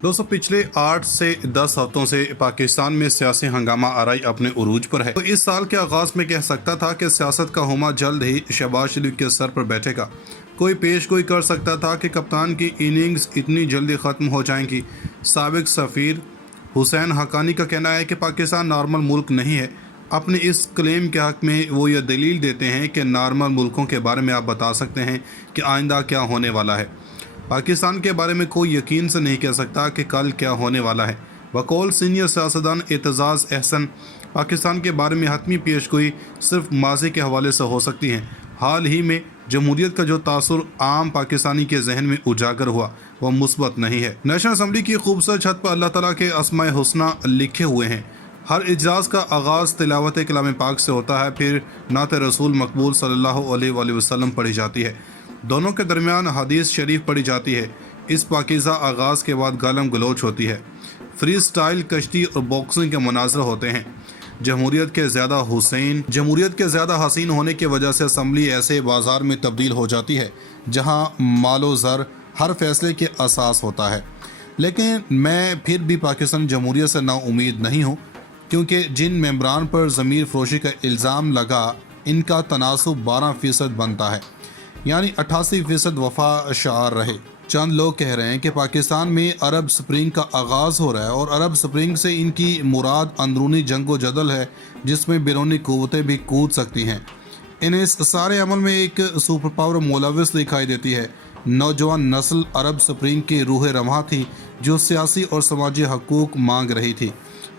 दोस्तों, पिछले 8 से 10 हफ्तों से पाकिस्तान में सियासी हंगामा आराई अपने उरूज पर है। तो इस साल के आगाज में कह सकता था कि सियासत का हुमा जल्द ही शहबाज शरीफ के सर पर बैठेगा। कोई पेशगोई कर सकता था कि कप्तान की इनिंग्स इतनी जल्दी ख़त्म हो जाएंगी। साबिक सफ़ीर हुसैन हक्कानी का कहना है कि पाकिस्तान नॉर्मल मुल्क नहीं है। अपने इस क्लेम के हक़ में वो ये दलील देते हैं कि नॉर्मल मुल्कों के बारे में आप बता सकते हैं कि आइंदा क्या होने वाला है। पाकिस्तान के बारे में कोई यकीन से नहीं कह सकता कि कल क्या होने वाला है। बकौल सीनियर सियासतदान एतजाज़ अहसन, पाकिस्तान के बारे में हतमी पेशगोई सिर्फ माजी के हवाले से हो सकती हैं। हाल ही में जमहूरियत का जो तासुर आम पाकिस्तानी के जहन में उजागर हुआ वह मुस्बत नहीं है। नेशनल असम्बली की खूबसूरत छत पर अल्लाह ताला के अस्माए हुस्ना लिखे हुए हैं। हर इजलास का आगाज़ तिलावत कलाम पाक से होता है, फिर नात रसूल मकबूल सल्लल्लाहु अलैहि वसल्लम पढ़ी जाती है। दोनों के दरमियान हदीस शरीफ पढ़ी जाती है। इस पाकीज़ा आगाज़ के बाद गालम गलोच होती है। फ्री स्टाइल कश्ती और बॉक्सिंग के मुनाजरे होते हैं। जमहूरियत के ज़्यादा हसीन होने की वजह से असम्बली ऐसे बाजार में तब्दील हो जाती है जहां मालो ज़र हर फैसले के असास होता है। लेकिन मैं फिर भी पाकिस्तान जमहूरियत से नाउम्मीद नहीं हूँ, क्योंकि जिन मेंबरान पर ज़मीर फरोशी का इल्ज़ाम लगा इनका तनासुब 12% बनता है, यानी 88% वफा शार रहे। चंद लोग कह रहे हैं कि पाकिस्तान में अरब स्प्रिंग का आगाज़ हो रहा है और अरब स्प्रिंग से इनकी मुराद अंदरूनी जंग व जदल है जिसमें बैरूनी क़ुव्वतें भी कूद सकती हैं। इन्हें इस सारे अमल में एक सुपर पावर मुलविस दिखाई देती है। नौजवान नस्ल अरब स्प्रिंग की रूह रवां थी जो सियासी और समाजी हकूक़ मांग रही थी,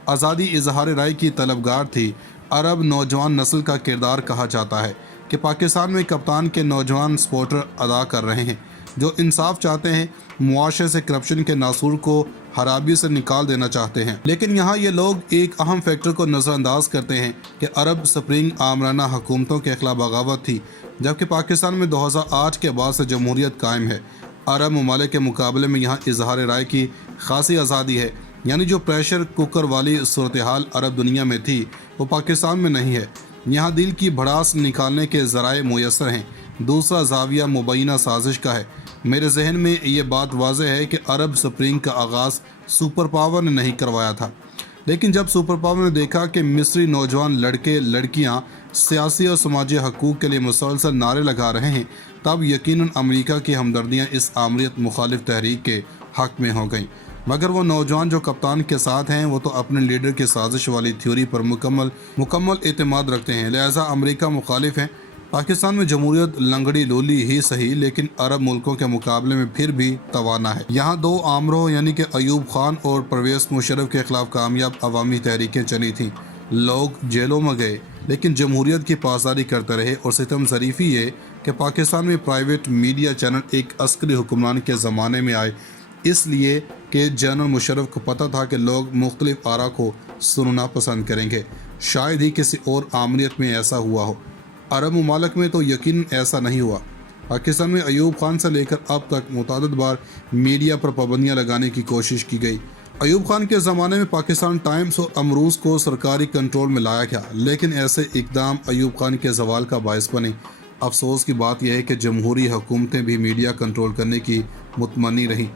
आज़ादी इजहार राय की तलबगार थी। अरब नौजवान नस्ल का किरदार कहा जाता है कि पाकिस्तान में कप्तान के नौजवान सपोर्टर अदा कर रहे हैं जो इंसाफ चाहते हैं, मुआशरे से करप्शन के नासूर को खराबी से निकाल देना चाहते हैं। लेकिन यहाँ ये लोग एक अहम फैक्टर को नज़रअंदाज करते हैं कि अरब स्प्रिंग आमराना हुकूमतों के खिलाफ बगावत थी, जबकि पाकिस्तान में 2008 के बाद से जमहूरियत कायम है। अरब ममालिक के मुकाबले में यहाँ इजहार राय की खासी आज़ादी है, यानी जो प्रेशर कुकर वाली सूरत हाल अरब दुनिया में थी वो पाकिस्तान में नहीं है। यहाँ दिल की भड़ास निकालने के ज़राए मुयसर हैं। दूसरा जाविया मुबैना साजिश का है। मेरे जहन में ये बात वाज़ेह है कि अरब स्प्रिंग का आगाज़ सुपर पावर ने नहीं करवाया था, लेकिन जब सुपर पावर ने देखा कि मिस्री नौजवान लड़के लड़कियाँ सियासी और समाजी हकूक़ के लिए मुसलसल नारे लगा रहे हैं, तब यकीनन अमेरिका की हमदर्दियाँ इस आमरीत मुखालिफ तहरीक के हक़ में हो गईं। मगर वो नौजवान जो कप्तान के साथ हैं वो तो अपने लीडर की साजिश वाली थ्योरी पर मुकम्मल एतमाद रखते हैं, लिहाजा अमेरिका मुखालिफ हैं। पाकिस्तान में जमहूरियत लंगड़ी लोली ही सही, लेकिन अरब मुल्कों के मुकाबले में फिर भी तवाना है। यहाँ दो आमरों यानी कि अयूब खान और परवेज़ मुशर्रफ के खिलाफ कामयाब अवामी तहरीकें चली थीं। लोग जेलों में गए लेकिन जमहूरियत की पासदारी करते रहे। और सितम ज़रीफ़ी ये कि पाकिस्तान में प्राइवेट मीडिया चैनल एक अस्करी हुक्मरान के ज़माने में आए, इसलिए कि जनरल मुशर्रफ को पता था कि लोग मुख्तलिफ आरा को सुनना पसंद करेंगे। शायद ही किसी और आमरीत में ऐसा हुआ हो। अरब ममालिक में तो यकीन ऐसा नहीं हुआ। पाकिस्तान में अयूब खान से लेकर अब तक मुतअद्दिद बार मीडिया पर पाबंदियाँ लगाने की कोशिश की गई। अयूब खान के ज़माने में पाकिस्तान टाइम्स और अमरूज को सरकारी कंट्रोल में लाया गया, लेकिन ऐसे इकदाम अयूब खान के जवाल का बायस बने। अफसोस की बात यह है कि जमहूरी हुकूमतें भी मीडिया कंट्रोल करने की मुतमनी रहीं।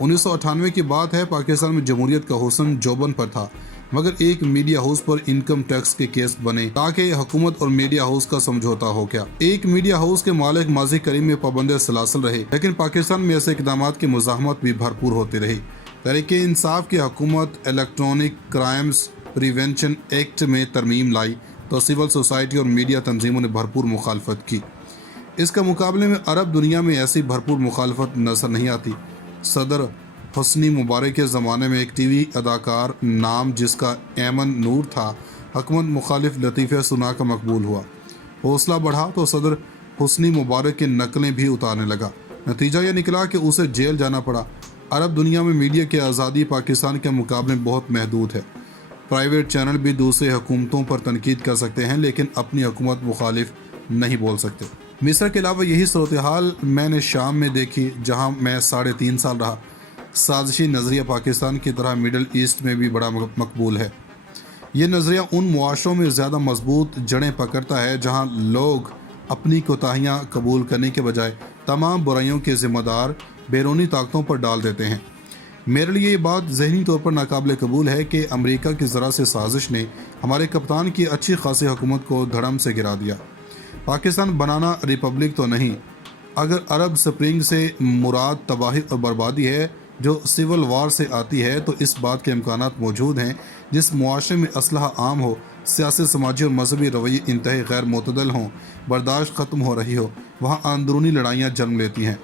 1998 की बात है, पाकिस्तान में जमहूरियत का हुस्न जोबन पर था, मगर एक मीडिया हाउस पर इनकम टैक्स के केस बने ताकि हुकूमत और मीडिया हाउस का समझौता हो गया। एक मीडिया हाउस के मालिक माजी करीम में पाबंद सलासल रहे, लेकिन पाकिस्तान में ऐसे इकदाम की मुज़ाहमत भी भरपूर होती रही। तहरीके इंसाफ की हुकूमत इलेक्ट्रॉनिक क्राइम्स प्रिवेंशन एक्ट में तरमीम लाई तो सिविल सोसाइटी और मीडिया तंजीमों ने भरपूर मुखालफत की। इसके मुकाबले में अरब दुनिया में ऐसी भरपूर मुखालफत नजर नहीं आती। सदर हुस्नी मुबारक के ज़माने में एक टीवी अदाकार नाम जिसका ऐमन नूर था, हुकूमत मुखालिफ लतीफ़े सुना का मकबूल हुआ। हौसला बढ़ा तो सदर हुस्नी मुबारक की नकलें भी उतारने लगा। नतीजा यह निकला कि उसे जेल जाना पड़ा। अरब दुनिया में मीडिया की आज़ादी पाकिस्तान के मुकाबले बहुत महदूद है। प्राइवेट चैनल भी दूसरे हुकूमतों पर तनकीद कर सकते हैं, लेकिन अपनी हुकूमत मुखालिफ नहीं बोल सकते। मिस्र के अलावा यही सूरत हाल मैंने शाम में देखी, जहाँ मैं 3.5 साल रहा। साजिशी नज़रिया पाकिस्तान की तरह मिडल ईस्ट में भी बड़ा मकबूल है। ये नज़रिया उन मुआशरों में ज़्यादा मजबूत जड़ें पकड़ता है जहाँ लोग अपनी कोताहियाँ कबूल करने के बजाय तमाम बुराइयों के ज़िम्मेदार बैरूनी ताकतों पर डाल देते हैं। میرے لیے یہ بات ذہنی طور پر ناقابل قبول ہے کہ امریکہ کی ذرا سی سازش نے ہمارے کپتان کی اچھی خاصی حکومت کو دھڑم سے گرا دیا۔ پاکستان بنانا ریپبلک تو نہیں۔ اگر عرب سپرنگ سے مراد تباہی اور بربادی ہے جو سول وار سے آتی ہے، تو اس بات کے امکانات موجود ہیں جس معاشرے میں اسلحہ عام ہو، سیاسی، سماجی اور مذہبی رویے انتہائی غیر معتدل ہوں، برداشت ختم ہو رہی ہو، وہاں اندرونی لڑائیاں جنم لیتی ہیں۔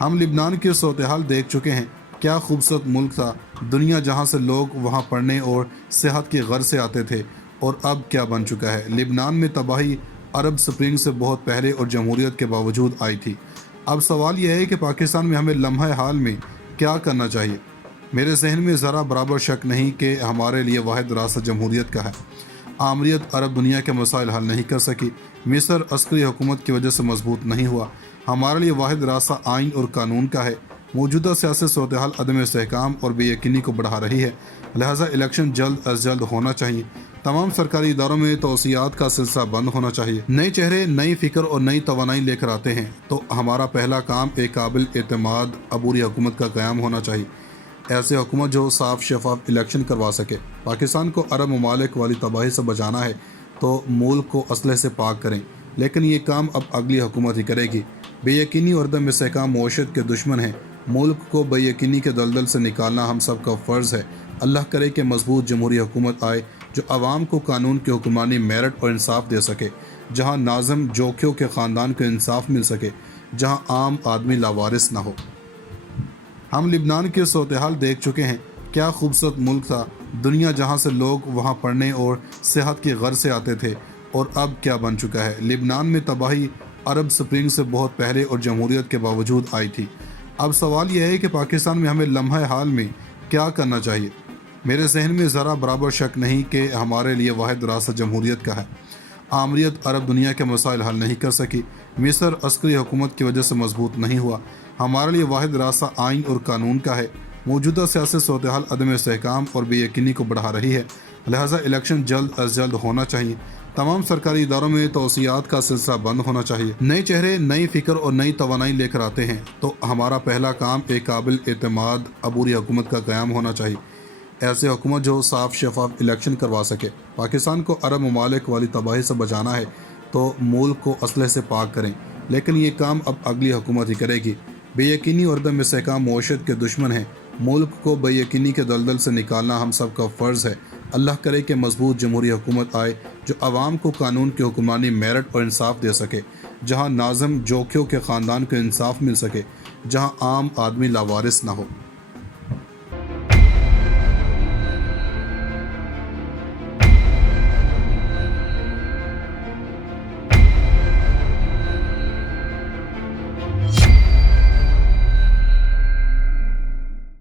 ہم لبنان کی صورتحال دیکھ چکے ہیں۔ کیا خوبصورت ملک تھا، دنیا جہاں سے لوگ وہاں پڑھنے اور صحت کی غرض سے آتے تھے، اور اب کیا بن چکا ہے۔ لبنان میں تباہی عرب سپرنگ سے بہت پہلے اور جمہوریت کے باوجود آئی تھی۔ اب سوال یہ ہے کہ پاکستان میں ہمیں لمحہ حال میں کیا کرنا چاہیے۔ میرے ذہن میں ذرا برابر شک نہیں کہ ہمارے لیے واحد راستہ جمہوریت کا ہے۔ آمریت عرب دنیا کے مسائل حل نہیں کر سکی۔ مصر عسکری حکومت کی وجہ سے مضبوط نہیں ہوا۔ ہمارے لیے واحد راستہ آئین اور قانون کا ہے۔ موجودہ سیاسی صورتحال عدم استحکام اور بے یقینی کو بڑھا رہی ہے، لہٰذا الیکشن جلد از جلد ہونا چاہیے۔ تمام سرکاری اداروں میں توسیعات کا سلسلہ بند ہونا چاہیے۔ نئے چہرے نئی فکر اور نئی توانائی لے کر آتے ہیں تو ہمارا پہلا کام ایک قابل اعتماد عبوری حکومت کا قیام ہونا چاہیے۔ ایسے حکومت جو صاف شفاف الیکشن کروا سکے۔ پاکستان کو عرب ممالک والی تباہی سے بچانا ہے تو ملک کو اسلحے سے پاک کریں، لیکن یہ کام اب اگلی حکومت ہی کرے گی۔ بے یقینی اور عدم استحکام معیشت کے دشمن ہیں۔ ملک کو بے یقینی کے دلدل سے نکالنا ہم سب کا فرض ہے۔ اللہ کرے کہ مضبوط جمہوری حکومت آئے جو عوام کو قانون کی حکمرانی، میرٹ اور انصاف دے سکے، جہاں ناظم جوکھیوں کے خاندان کو انصاف مل سکے، جہاں عام آدمی لاوارث نہ ہو۔ ہم لبنان کی صورتحال دیکھ چکے ہیں۔ کیا خوبصورت ملک تھا، دنیا جہاں سے لوگ وہاں پڑھنے اور صحت کی غرض سے آتے تھے، اور اب کیا بن چکا ہے۔ لبنان میں تباہی عرب سپرنگ سے بہت پہلے اور جمہوریت کے باوجود آئی تھی۔ اب سوال یہ ہے کہ پاکستان میں ہمیں لمحہ حال میں کیا کرنا چاہیے۔ میرے ذہن میں ذرا برابر شک نہیں کہ ہمارے لیے واحد راستہ جمہوریت کا ہے۔ آمریت عرب دنیا کے مسائل حل نہیں کر سکی۔ مصر عسکری حکومت کی وجہ سے مضبوط نہیں ہوا۔ ہمارے لیے واحد راستہ آئین اور قانون کا ہے۔ موجودہ سیاسی صورتحال عدم استحکام اور بے یقینی کو بڑھا رہی ہے، لہٰذا الیکشن جلد از جلد ہونا چاہیے۔ تمام سرکاری اداروں میں توسیعات کا سلسلہ بند ہونا چاہیے۔ نئے چہرے نئی فکر اور نئی توانائی لے کر آتے ہیں تو ہمارا پہلا کام ایک قابل اعتماد عبوری حکومت کا قیام ہونا چاہیے۔ ایسے حکومت جو صاف شفاف الیکشن کروا سکے۔ پاکستان کو عرب ممالک والی تباہی سے بچانا ہے تو ملک کو اسلحے سے پاک کریں، لیکن یہ کام اب اگلی حکومت ہی کرے گی۔ بے یقینی اور عدم استحکام معیشت کے دشمن ہیں۔ ملک کو بے یقینی کے دلدل سے نکالنا ہم سب کا فرض ہے۔ اللہ کرے کہ مضبوط جمہوری حکومت آئے جو عوام کو قانون کی حکمرانی، میرٹ اور انصاف دے سکے، جہاں ناظم جوکھیوں کے خاندان کو انصاف مل سکے، جہاں عام آدمی لاوارث نہ ہو۔